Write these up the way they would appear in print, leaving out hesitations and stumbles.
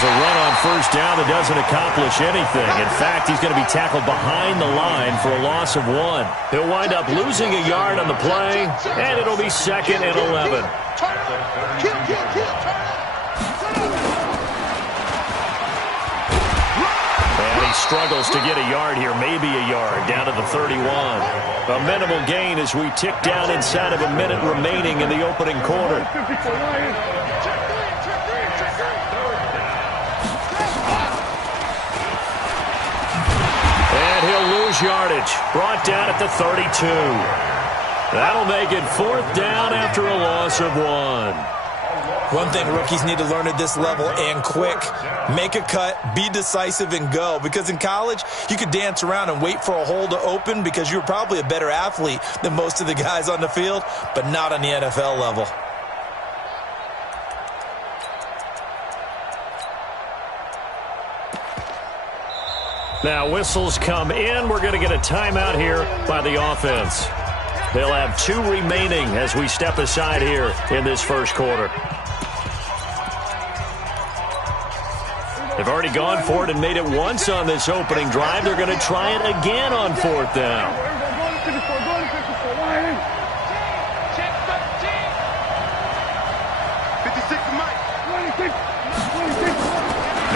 Here's a run on first down that doesn't accomplish anything. In fact, he's going to be tackled behind the line for a loss of 1. He'll wind up losing a yard on the play, and it'll be 2nd and 11. And he struggles to get a yard here, maybe a yard, down to the 31. A minimal gain as we tick down inside of a minute remaining in the opening quarter. Yardage brought down at the 32. That'll make it 4th down after a loss of 1. One thing rookies need to learn at this level, and quick: make a cut, be decisive, and go. Because in college, you could dance around and wait for a hole to open because you're probably a better athlete than most of the guys on the field, but not on the NFL level. Now whistles come in. We're going to get a timeout here by the offense. They'll have 2 remaining as we step aside here in this first quarter. They've already gone for it and made it once on this opening drive. They're going to try it again on 4th down.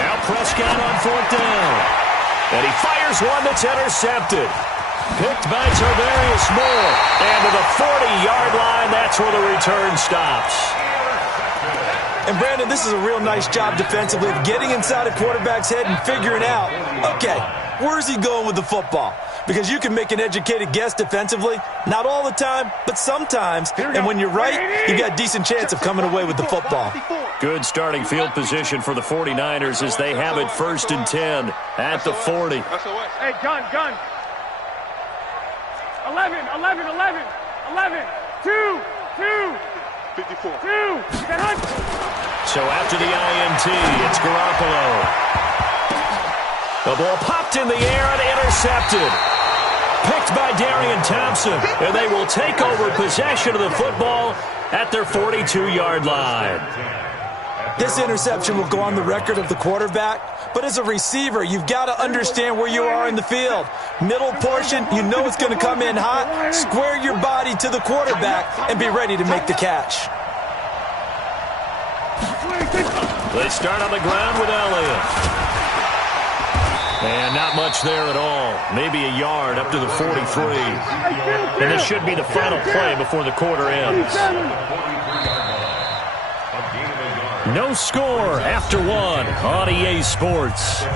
Now Prescott on 4th down. And he fires one that's intercepted. Picked by Tarvarius Moore. And to the 40-yard line, that's where the return stops. And, Brandon, this is a real nice job defensively of getting inside a quarterback's head and figuring out, okay, where's he going with the football? Because you can make an educated guess defensively. Not all the time, but sometimes. And when you're right, you got a decent chance of coming away with the football. Good starting field position for the 49ers as they have it 1st and 10 at the 40. Hey, gun. 11, 2, 54. 2. So after the INT, it's Garoppolo. The ball popped in the air and intercepted. Picked by Darian Thompson, and they will take over possession of the football at their 42-yard line. This interception will go on the record of the quarterback, but as a receiver, you've got to understand where you are in the field. Middle portion, you know it's going to come in hot. Square your body to the quarterback and be ready to make the catch. They start on the ground with Elliott. And not much there at all. Maybe a yard up to the 43. And this should be the final play before the quarter ends. No score after 1 on EA Sports.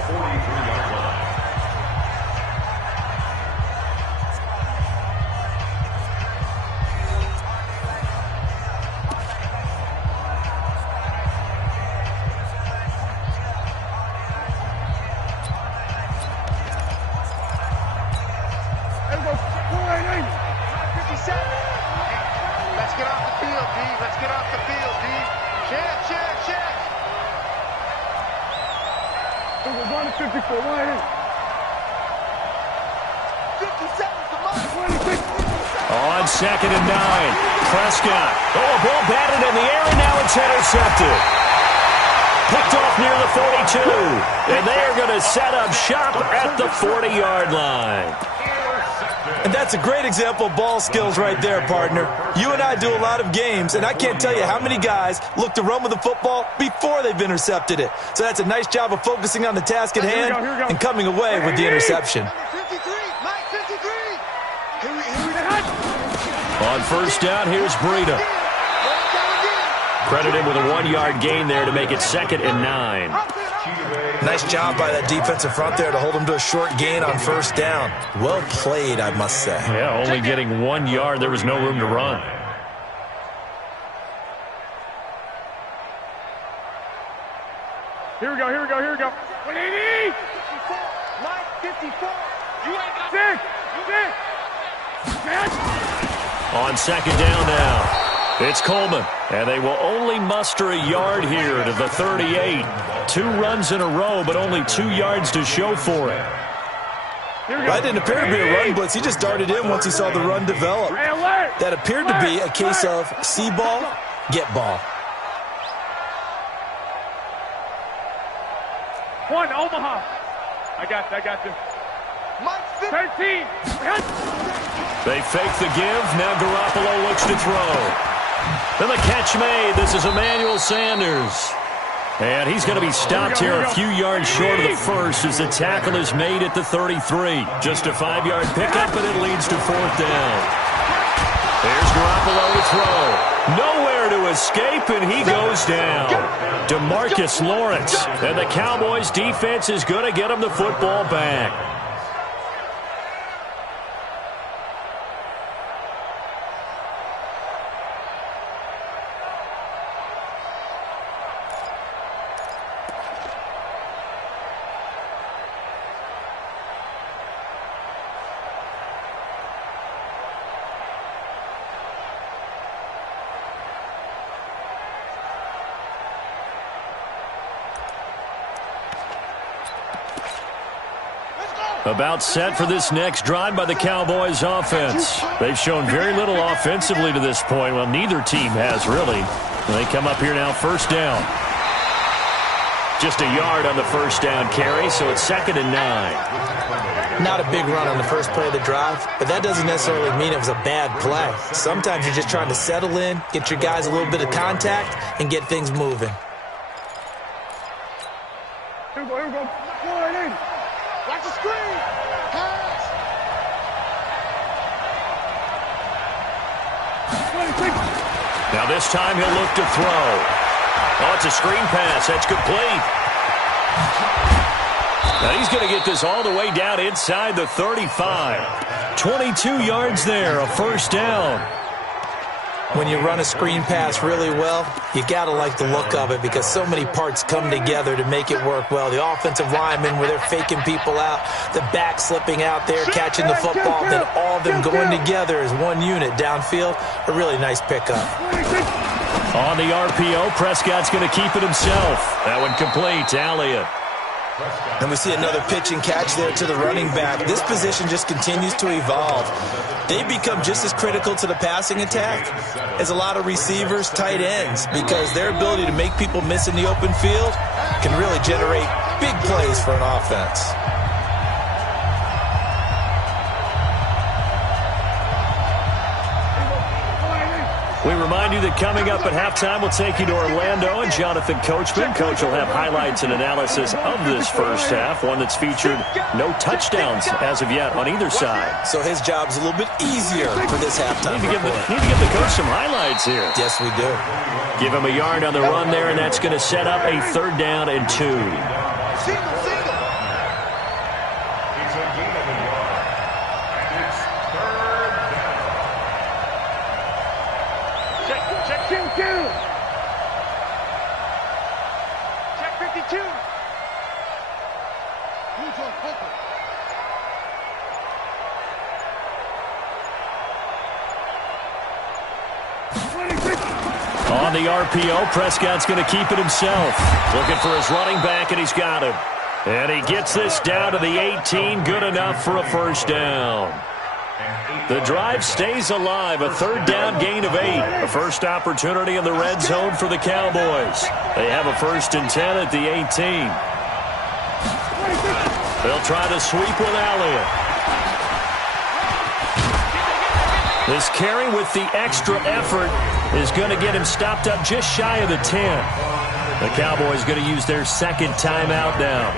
On 2nd and 9, Prescott. Oh, a ball batted in the air, and now it's intercepted. Picked off near the 42, and they are going to set up shop at the 40-yard line. And that's a great example of ball skills right there, partner. You and I do a lot of games, and I can't tell you how many guys look to run with the football before they've intercepted it. So that's a nice job of focusing on the task at hand and coming away with the interception. On first down, here's Breida. Credited with a 1-yard gain there to make it 2nd and 9. Nice job by that defensive front there to hold them to a short gain on first down. Well played, I must say. Yeah, only getting 1 yard. There was no room to run. Here we go. 180! 54! You ain't got 6! On 2nd down now. It's Coleman, and they will only muster a yard here to the 38. 2 runs in a row, but only 2 yards to show for it. That didn't appear to be a run blitz. He just darted in once he saw the run develop. That appeared to be a case of see ball, get ball. One, Omaha. I got this. 13. They fake the give. Now Garoppolo looks to throw. And the catch made. This is Emmanuel Sanders. And he's going to be stopped here a few yards short of the first as the tackle is made at the 33. Just a 5-yard pickup, and it leads to 4th down. There's Garoppolo to throw. Nowhere to escape, and he goes down. DeMarcus Lawrence. And the Cowboys' defense is going to get him the football back. About set for this next drive by the Cowboys offense. They've shown very little offensively to this point. Well, neither team has really. They come up here now, 1st down. Just a yard on the 1st down carry, so it's 2nd and 9. Not a big run on the first play of the drive, but that doesn't necessarily mean it was a bad play. Sometimes you're just trying to settle in, get your guys a little bit of contact, and get things moving. Here we go. Watch the screen. Pass. Now this time he'll look to throw. Oh, it's a screen pass. That's complete. Now he's going to get this all the way down inside the 35. 22 yards there, a 1st down. When you run a screen pass really well, you got to like the look of it because so many parts come together to make it work well. The offensive linemen, where they're faking people out, the back slipping out there, catching the football, then all of them going together as one unit downfield. A really nice pickup. On the RPO, Prescott's going to keep it himself. That one complete to Elliott. And we see another pitch and catch there to the running back. This position just continues to evolve. They become just as critical to the passing attack as a lot of receivers, tight ends, because their ability to make people miss in the open field can really generate big plays for an offense. We remind you that coming up at halftime, we'll take you to Orlando and Jonathan Coachman. Coach will have highlights and analysis of this first half, one that's featured no touchdowns as of yet on either side. So his job's a little bit easier for this halftime. Need to give the coach some highlights here. Yes, we do. Give him a yard on the run there, and that's going to set up a 3rd down and 2. On the RPO, Prescott's going to keep it himself. Looking for his running back, and he's got him. And he gets this down to the 18, good enough for a 1st down. The drive stays alive, a 3rd down gain of 8. A first opportunity in the red zone for the Cowboys. They have a 1st and 10 at the 18. They'll try to sweep with Elliott. This carry with the extra effort is going to get him stopped up just shy of the 10. The Cowboys going to use their 2nd timeout now,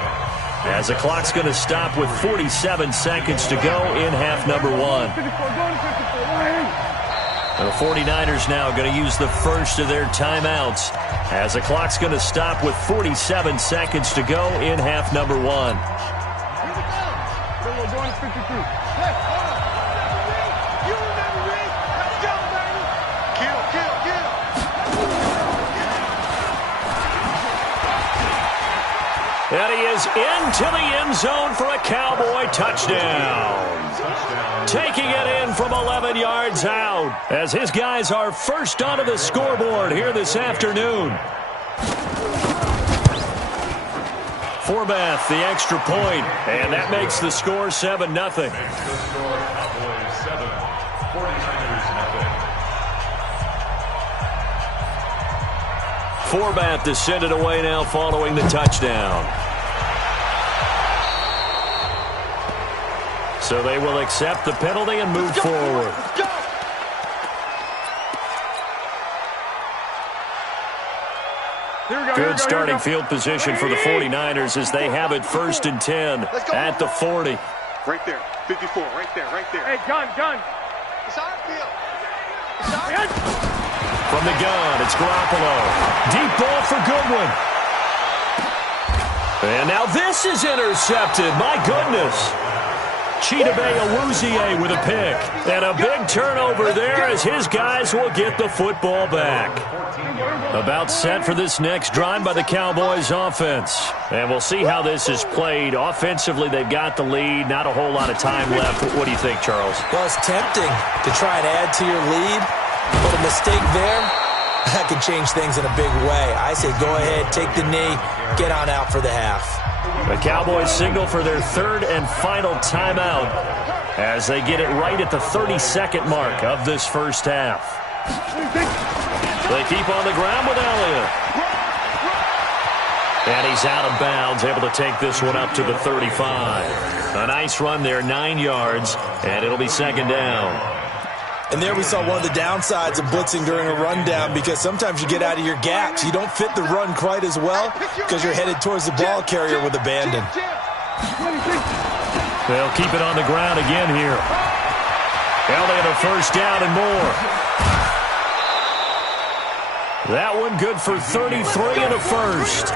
as the clock's going to stop with 47 seconds to go in half number 1. And the 49ers now going to use the first of their timeouts, as the clock's going to stop with 47 seconds to go in half number 1. And he is into the end zone for a Cowboy touchdown. Taking it in from 11 yards out, as his guys are first onto the scoreboard here this afternoon. Forbath, the extra point, and that makes the score 7-0. Forbath to send it away now following the touchdown. So they will accept the penalty and move forward. Good starting field position for the 49ers as they have it 1st and 10 at the 40. Right there, 54, right there. Hey, gun. It's our field. From the gun, it's Garoppolo. Deep ball for Goodwin. And now this is intercepted. My goodness. Chidobe Awuzie with a pick. And a big turnover there as his guys will get the football back. About set for this next drive by the Cowboys offense. And we'll see how this is played. Offensively, they've got the lead. Not a whole lot of time left. What do you think, Charles? Well, it's tempting to try and add to your lead, but a mistake there, that could change things in a big way. I say go ahead, take the knee, get on out for the half. The Cowboys signal for their 3rd and final timeout as they get it right at the 32nd mark of this first half. They keep on the ground with Elliott. And he's out of bounds, able to take this one up to the 35. A nice run there, 9 yards, and it'll be 2nd down. And there we saw one of the downsides of blitzing during a rundown because sometimes you get out of your gaps. You don't fit the run quite as well because you're headed towards the ball carrier with abandon. They'll keep it on the ground again here. Elliott a 1st down and more. That one good for 33 and a 1st.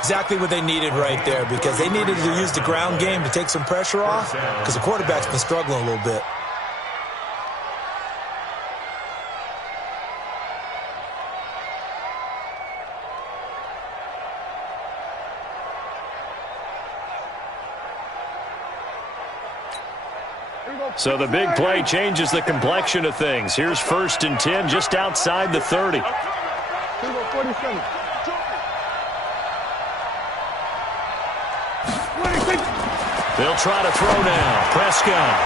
Exactly what they needed right there because they needed to use the ground game to take some pressure off because the quarterback's been struggling a little bit. So the big play changes the complexion of things. Here's 1st and 10 just outside the 30. They'll try to throw now. Prescott.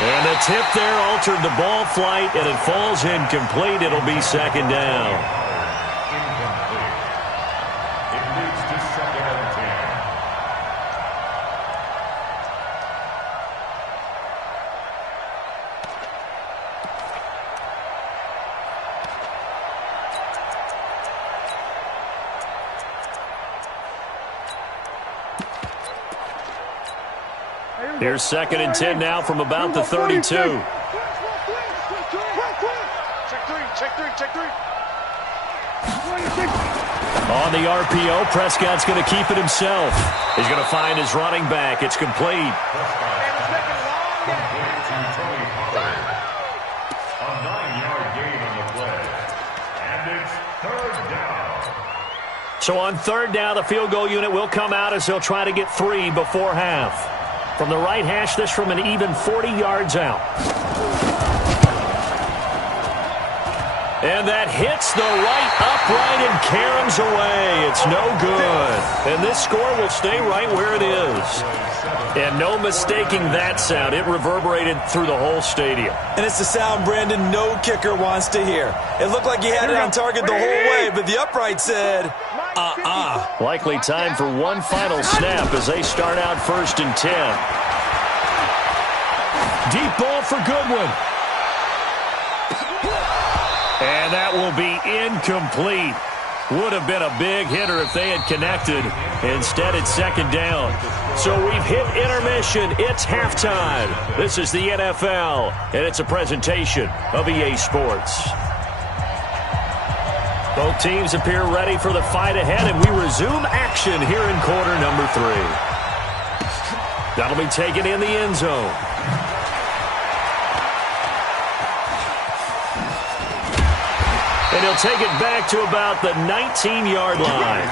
And the tip there altered the ball flight, and it falls incomplete. It'll be 2nd down. Here's 2nd and 10 now from about the 32. Check three. On the RPO, Prescott's going to keep it himself. He's going to find his running back. It's complete. A 9-yard gain on the play. And it's 3rd down. So on 3rd down, the field goal unit will come out as they'll try to get 3 before half. From the right hash, this from an even 40 yards out. And that hits the right upright and caroms away. It's no good. And this score will stay right where it is. And no mistaking that sound. It reverberated through the whole stadium. And it's the sound Brandon no kicker wants to hear. It looked like he had it on target the whole way, but the upright said, Likely time for one final snap as they start out 1st and 10. Deep ball for Goodwin. And that will be incomplete. Would have been a big hitter if they had connected. Instead, it's 2nd down. So we've hit intermission. It's halftime. This is the NFL, and it's a presentation of EA Sports. Both teams appear ready for the fight ahead, and we resume action here in quarter number 3. That'll be taken in the end zone. And he'll take it back to about the 19-yard line.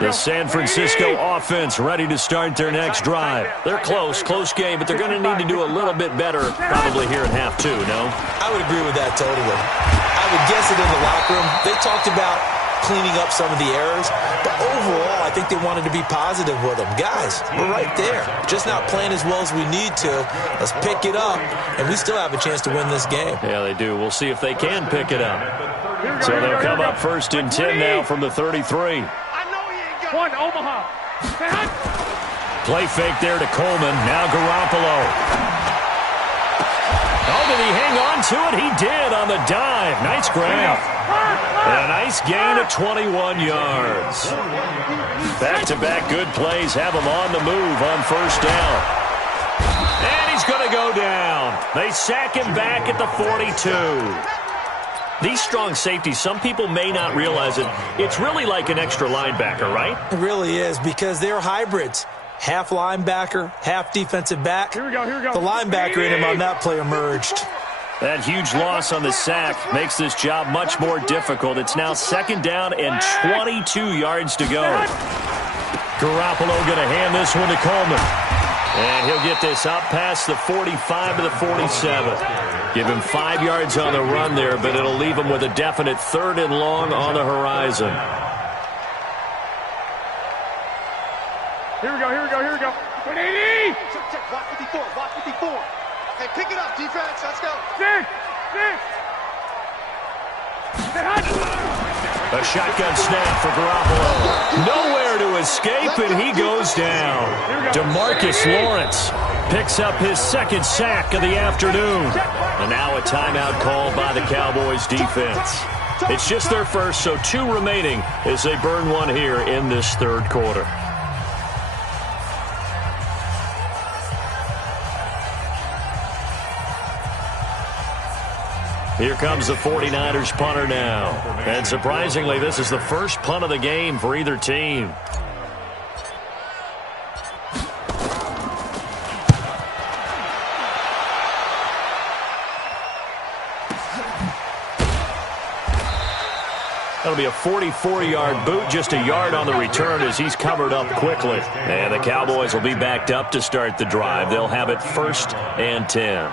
The San Francisco offense ready to start their next drive. They're close game, but they're going to need to do a little bit better probably here in half 2, no? I would agree with that totally. I would guess it in the locker room. They talked about cleaning up some of the errors. But overall, I think they wanted to be positive with them. Guys, we're right there. Just not playing as well as we need to. Let's pick it up, and we still have a chance to win this game. Yeah, they do. We'll see if they can pick it up. So they'll come up 1st and 10 now from the 33. One, Omaha. Play fake there to Coleman. Now Garoppolo. Oh, did he hang on to it? He did on the dive. Nice grab. And a nice gain of 21 yards. Back-to-back good plays have him on the move on 1st down. And he's going to go down. They sack him back at the 42. These strong safeties, some people may not realize it. It's really like an extra linebacker, right? It really is, because they're hybrids. Half linebacker, half defensive back. Here we go. The linebacker in him on that play emerged. That huge loss on the sack makes this job much more difficult. It's now 2nd down and 22 yards to go. Garoppolo going to hand this one to Coleman. And he'll get this up past the 45 to the 47. Give him 5 yards on the run there, but it'll leave him with a definite 3rd and long on the horizon. Here we go. 180. Check. Block 54. Okay, pick it up, defense. Let's go. Six. A shotgun snap for Garoppolo. Nowhere to escape, and he goes down. DeMarcus Lawrence picks up his 2nd sack of the afternoon. And now a timeout called by the Cowboys defense. It's just their first, so 2 remaining as they burn one here in this 3rd quarter. Here comes the 49ers punter now. And surprisingly, this is the first punt of the game for either team. That'll be a 44-yard boot, just a yard on the return as he's covered up quickly. And the Cowboys will be backed up to start the drive. They'll have it 1st and 10.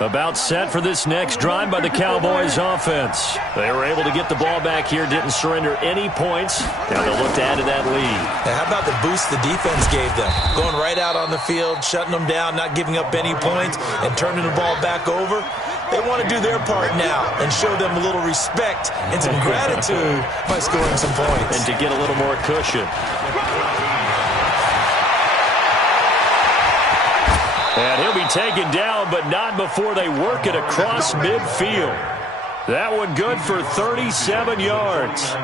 About set for this next drive by the Cowboys offense. They were able to get the ball back here, didn't surrender any points. Now they'll look to add to that lead. Now, how about the boost the defense gave them? Going right out on the field, shutting them down, not giving up any points, and turning the ball back over. They want to do their part now and show them a little respect and some gratitude by scoring some points. And to get a little more cushion. And he'll be taken down, but not before they work it across midfield. That one good for 37 yards.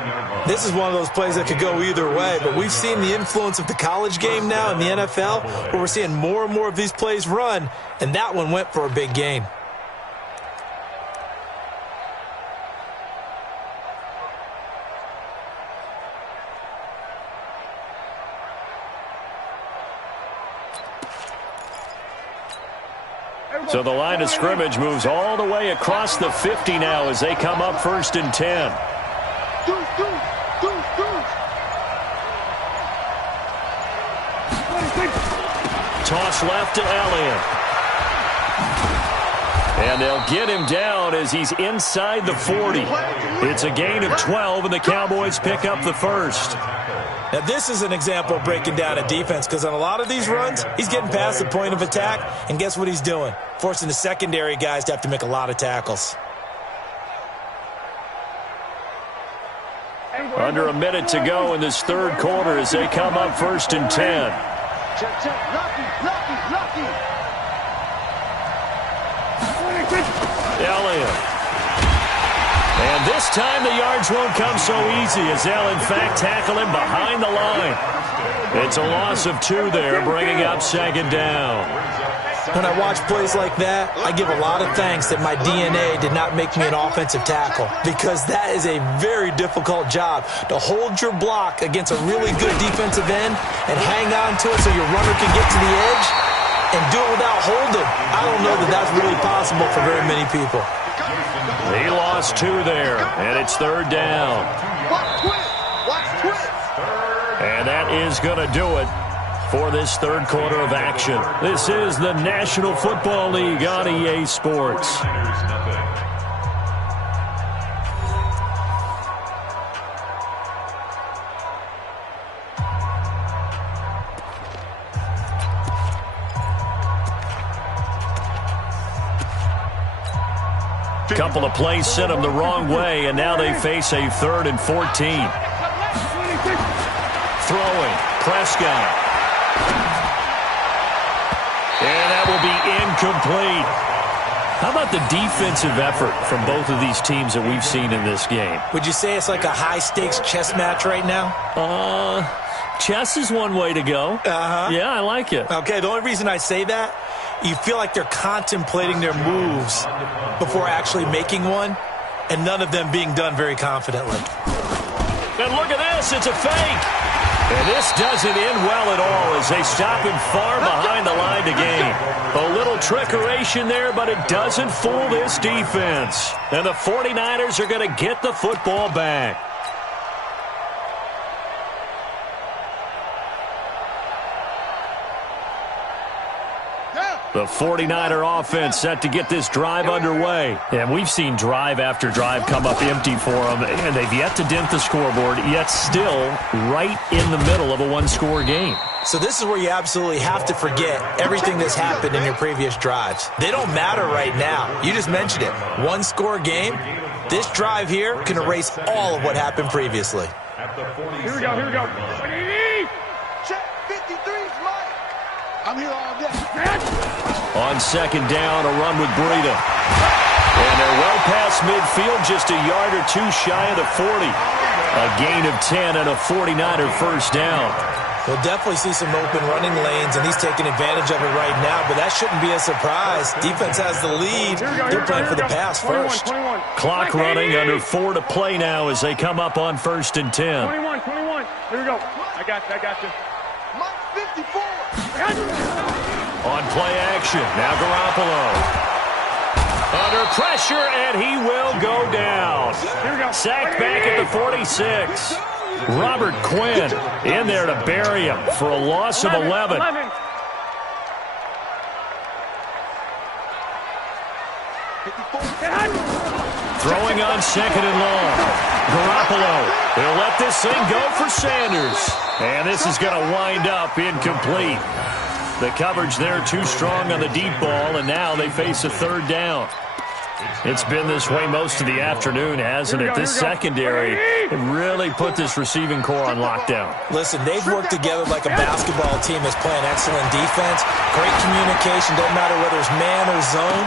This is one of those plays that could go either way, but we've seen the influence of the college game now in the NFL, where we're seeing more and more of these plays run, and that one went for a big gain. So the line of scrimmage moves all the way across the 50 now as they come up 1st and 10. Toss left to Elliott. And they'll get him down as he's inside the 40. It's a gain of 12, and the Cowboys pick up the 1st. Now, this is an example of breaking down a defense, because on a lot of these runs, he's getting past the point of attack, and guess what he's doing? Forcing the secondary guys to have to make a lot of tackles. Under a minute to go in this 3rd quarter as they come up 1st and 10. Check. Lucky. Elliott. And this time the yards won't come so easy as they'll, in fact, tackle him behind the line. It's a loss of 2 there, bringing up 2nd down. When I watch plays like that, I give a lot of thanks that my DNA did not make me an offensive tackle, because that is a very difficult job, to hold your block against a really good defensive end and hang on to it so your runner can get to the edge and do it without holding. I don't know that that's really possible for very many people. He lost 2 there, and it's 3rd down. Watch twist. And that is going to do it for this third quarter of action. This is the National Football League on EA Sports. Couple of plays sent them the wrong way, and now they face a 3rd and 14. Throwing, Prescott. And that will be incomplete. How about the defensive effort from both of these teams that we've seen in this game? Would you say it's like a high-stakes chess match right now? Chess is one way to go. Yeah, I like it. Okay, the only reason I say that, you feel like they're contemplating their moves before actually making one, and none of them being done very confidently. And look at this, it's a fake. And this doesn't end well at all as they stop him far behind the line to gain. A little trickeration there, but it doesn't fool this defense. And the 49ers are going to get the football back. The 49er offense set to get this drive underway. And we've seen drive after drive come up empty for them, and they've yet to dent the scoreboard, yet still right in the middle of a one-score game. So this is where you absolutely have to forget everything that's happened in your previous drives. They don't matter right now. You just mentioned it. One-score game. This drive here can erase all of what happened previously. Here we go, here we go. Check 53's Mike. I'm here all day. On second down, a run with Breida. And they're well past midfield, just a yard or two shy of the 40. A gain of 10 and a 49er first down. We'll definitely see some open running lanes, and he's taking advantage of it right now, but that shouldn't be a surprise. Defense has the lead. They're playing for the pass first. 21. Clock running, under 4 to play now as they come up on 1st and 10. 21. Here we go. I got you. Mike 54. On play action, now Garoppolo. Under pressure, and he will go down. Here we go. Sacked back at the 46. Robert Quinn in there to bury him for a loss of 11. Throwing on second and long. Garoppolo. He'll let this thing go for Sanders. And this is going to wind up incomplete. The coverage there too strong on the deep ball, and now they face a 3rd down. It's been this way most of the afternoon, hasn't it? This secondary really put this receiving core on lockdown. Listen, they've worked together like a basketball team that's playing excellent defense. Great communication, doesn't matter whether it's man or zone.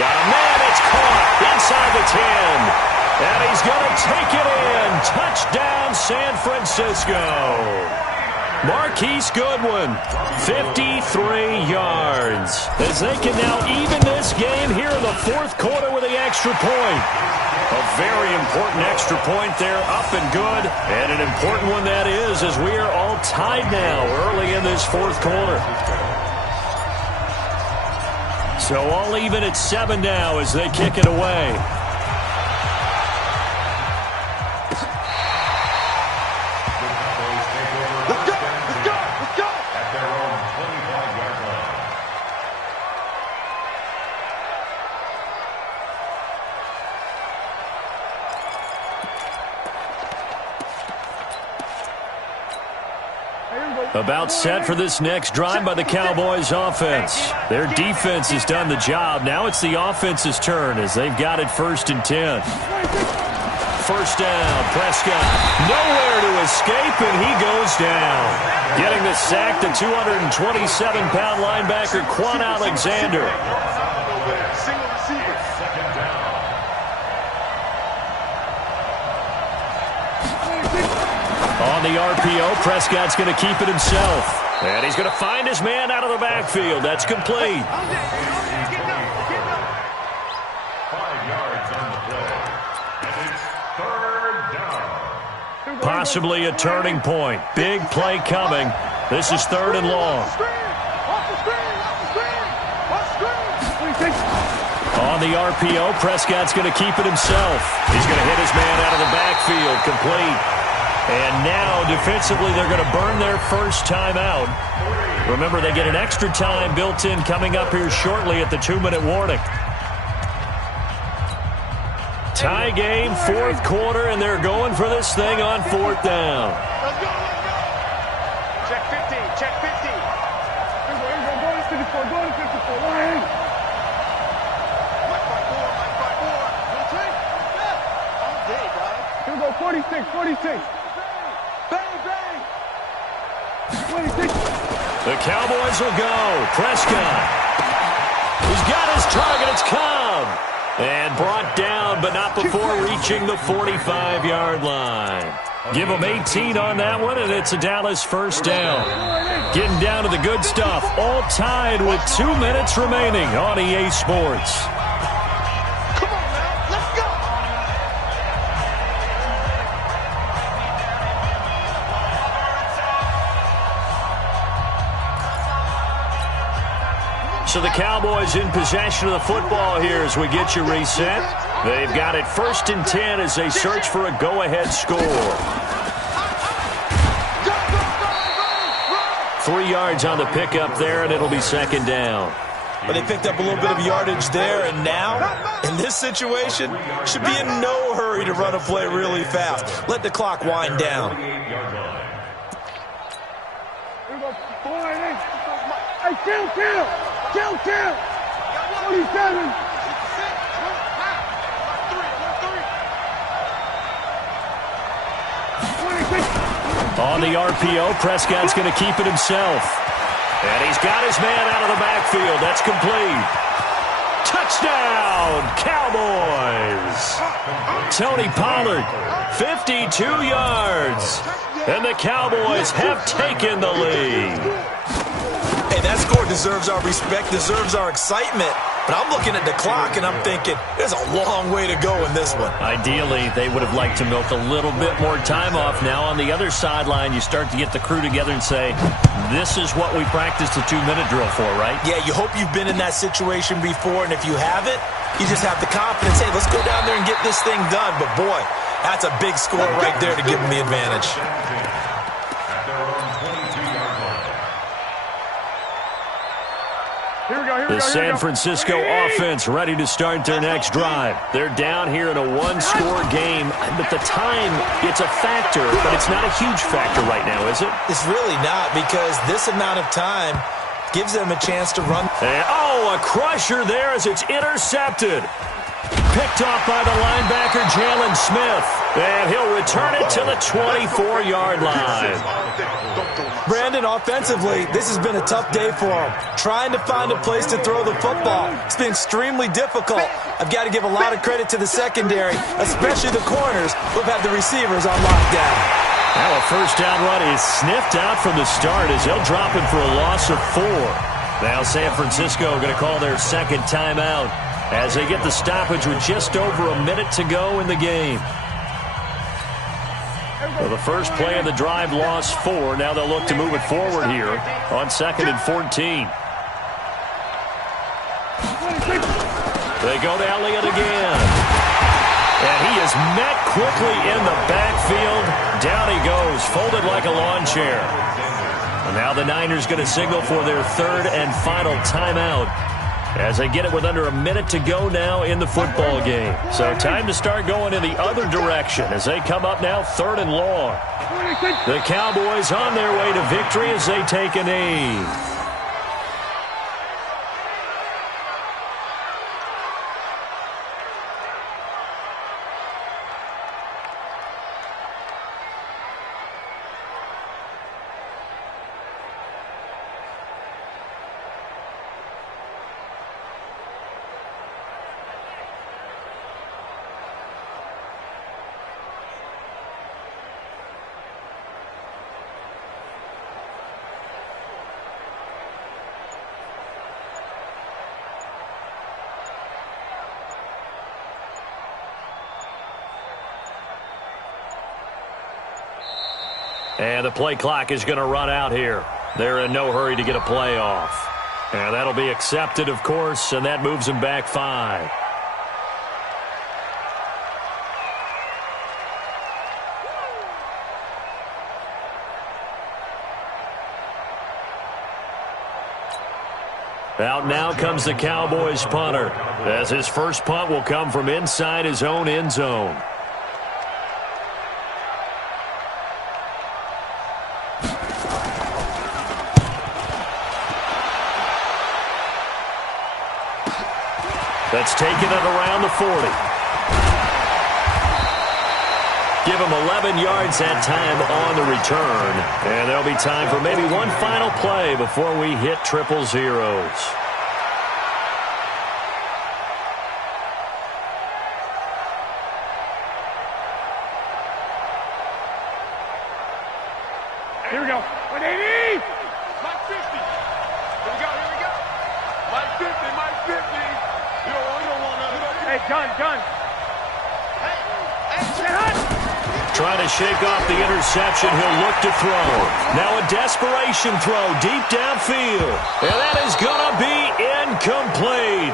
Got a man, it's caught inside the 10. And he's going to take it in. Touchdown, San Francisco. Marquise Goodwin, 53 yards. As they can now even this game here in the 4th quarter with the extra point. A very important extra point there, up and good. And an important one that is, as we are all tied now early in this 4th quarter. So all even at 7 now as they kick it away. About set for this next drive by the Cowboys offense. Their defense has done the job. Now it's the offense's turn as they've got it 1st and 10. First down, Prescott. Nowhere to escape, and he goes down. Getting the sack, the 227-pound linebacker, Quan Alexander. Single receiver. Second down. On the RPO, Prescott's going to keep it himself. And he's going to find his man out of the backfield. That's complete. 5 yards on the play. And it's 3rd down. Possibly a turning point. Big play coming. This is 3rd and long. On the RPO, Prescott's going to keep it himself. He's going to hit his man out of the backfield. Complete. And now, defensively, they're going to burn their first timeout. Remember, they get an extra time built in coming up here shortly at the 2-minute warning. Tie game, fourth quarter, and they're going for this thing on fourth down. Let's go, let's go. Check 50, check 50. Here we go, go to 54, go to 54. Line. Mike by 4. We'll take. Yeah. All day, guys. Here we go, 46, 46. Bang, bang. 26. The Cowboys will go. Prescott. He's got his target. It's Cobb. And brought down, but not before reaching the 45-yard line. Give them 18 on that one, and it's a Dallas first down. Getting down to the good stuff. All tied with 2 minutes remaining on EA Sports. Come on, now. Let's go. So the Cowboys in possession of the football here as we get you reset. They've got it 1st and 10 as they search for a go-ahead score. 3 yards on the pickup there, and it'll be 2nd down. But they picked up a little bit of yardage there, and now, in this situation, should be in no hurry to run a play really fast. Let the clock wind down. Here we go, 4 and 8. Hey, kill. 47. On the RPO, Prescott's going to keep it himself. And he's got his man out of the backfield. That's complete. Touchdown, Cowboys. Tony Pollard, 52 yards. And the Cowboys have taken the lead. Hey, that score deserves our respect, deserves our excitement. But I'm looking at the clock, and I'm thinking, there's a long way to go in this one. Ideally, they would have liked to milk a little bit more time off. Now, on the other sideline, you start to get the crew together and say, this is what we practiced the 2-minute drill for, right? Yeah, you hope you've been in that situation before, and if you haven't, you just have the confidence, hey, let's go down there and get this thing done. But, boy, that's a big score right there to give them the advantage. The San Francisco offense ready to start their next drive. They're down here in a one-score game. But the time, it's a factor, but it's not a huge factor right now, is it? It's really not, because this amount of time gives them a chance to run. And, a crusher there as it's intercepted. Picked off by the linebacker, Jalen Smith. And he'll return it to the 24-yard line. Brandon, offensively, this has been a tough day for him. Trying to find a place to throw the football. It's been extremely difficult. I've got to give a lot of credit to the secondary, especially the corners who have had the receivers on lockdown. Now a first down run is sniffed out from the start as they'll drop it for a loss of 4. Now San Francisco going to call their second timeout as they get the stoppage with just over a minute to go in the game. Well, the first play of the drive lost 4. Now they'll look to move it forward here on 2nd and 14. They go to Elliott again. And he is met quickly in the backfield. Down he goes, folded like a lawn chair. And now the Niners going to signal for their 3rd and final timeout as they get it with under a minute to go now in the football game. So time to start going in the other direction as they come up now 3rd and long. The Cowboys on their way to victory as they take a knee. And the play clock is going to run out here. They're in no hurry to get a play off. And that'll be accepted, of course, and that moves them back 5. Out now comes the Cowboys punter, as his first punt will come from inside his own end zone. That's taken it around the 40. Give him 11 yards that time on the return. And there'll be time for maybe one final play before we hit 000. Here we go. 180! Mike 50. Here we go. Mike 50, Mike 50. You don't want nothing. Hey, gun. Hey, Trying to shake off the interception. He'll look to throw. Now a desperation throw deep downfield. And that is going to be incomplete.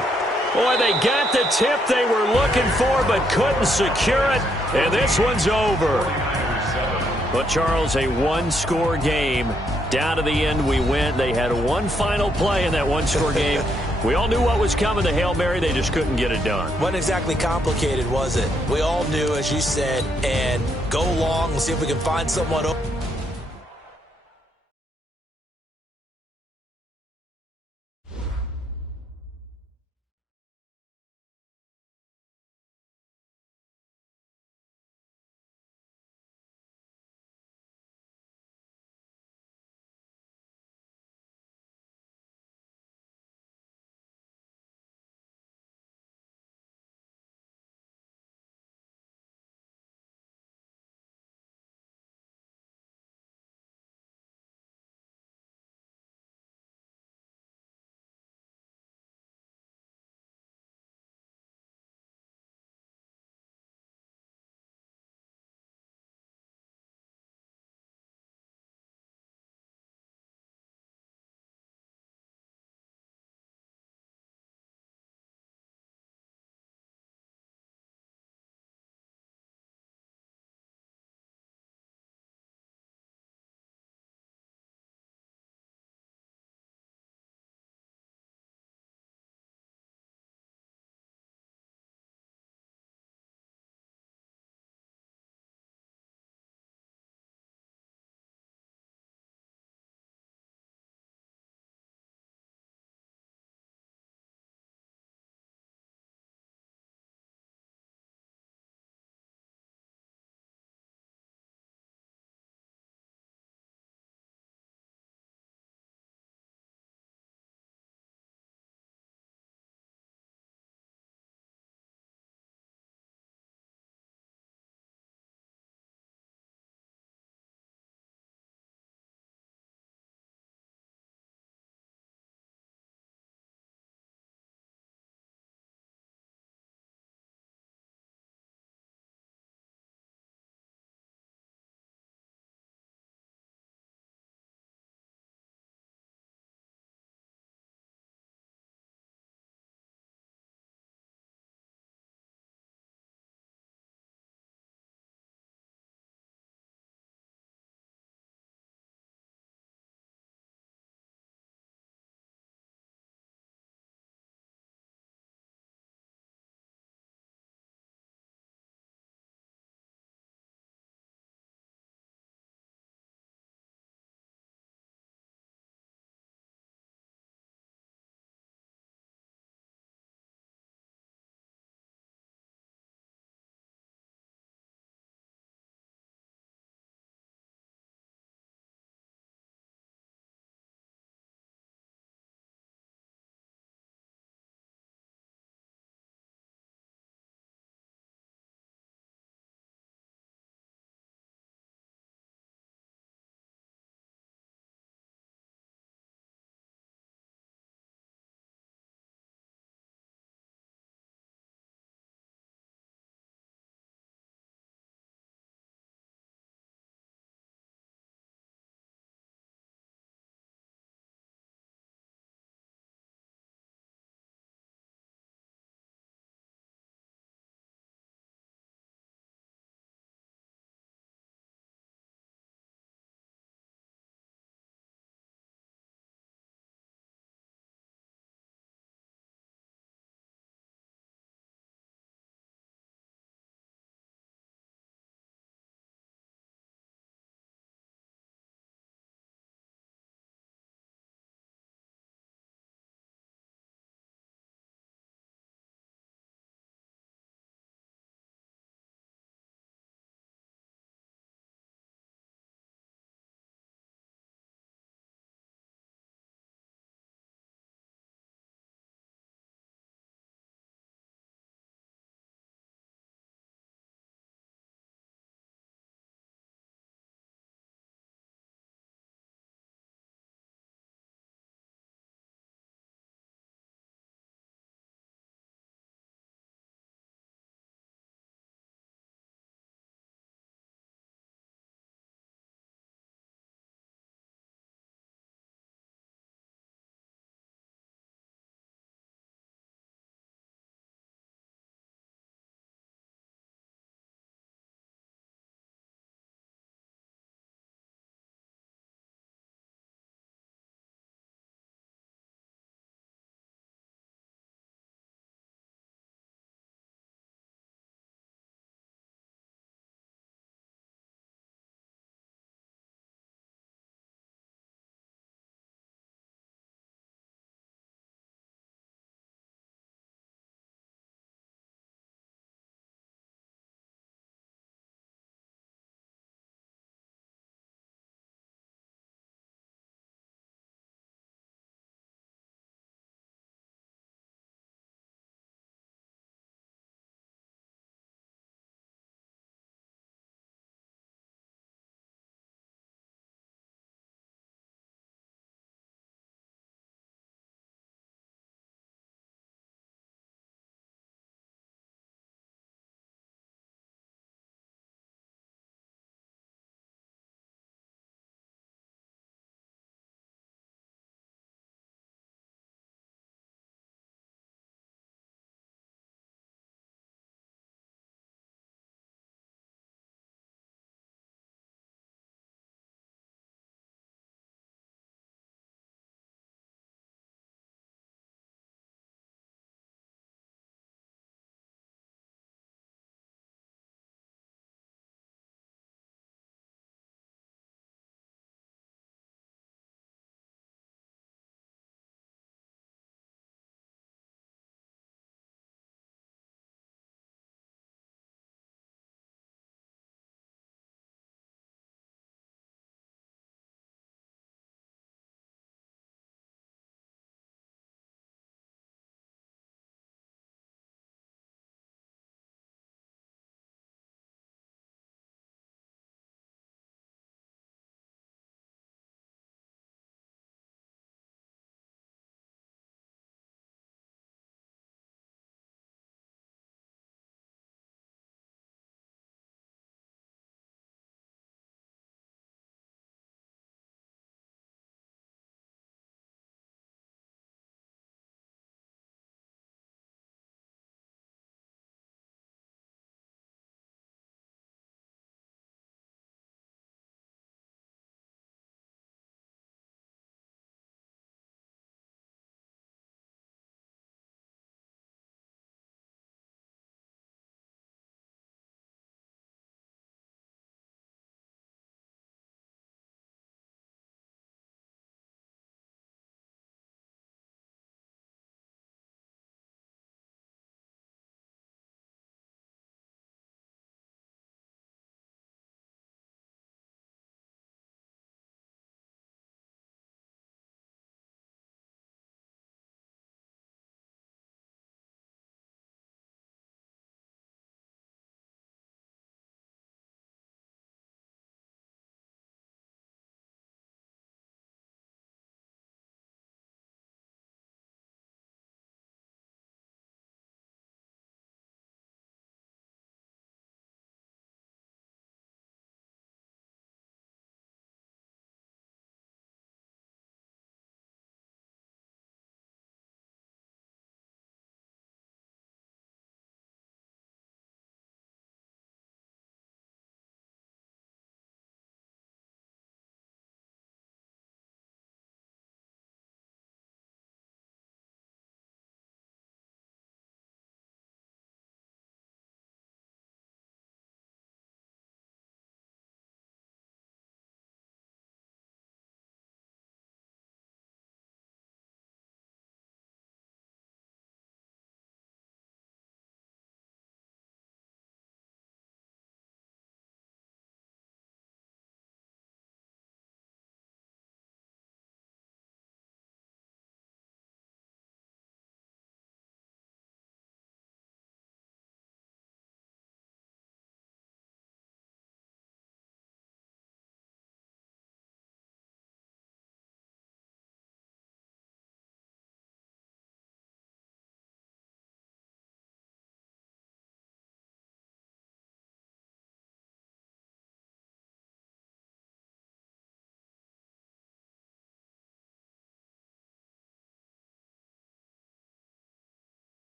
Boy, they got the tip they were looking for but couldn't secure it. And this one's over. But, Charles, a one-score game. Down to the end we went. They had one final play in that one-score game. We all knew what was coming. The Hail Mary, they just couldn't get it done. Wasn't exactly complicated, was it? We all knew, as you said, and go long and see if we can find someone open.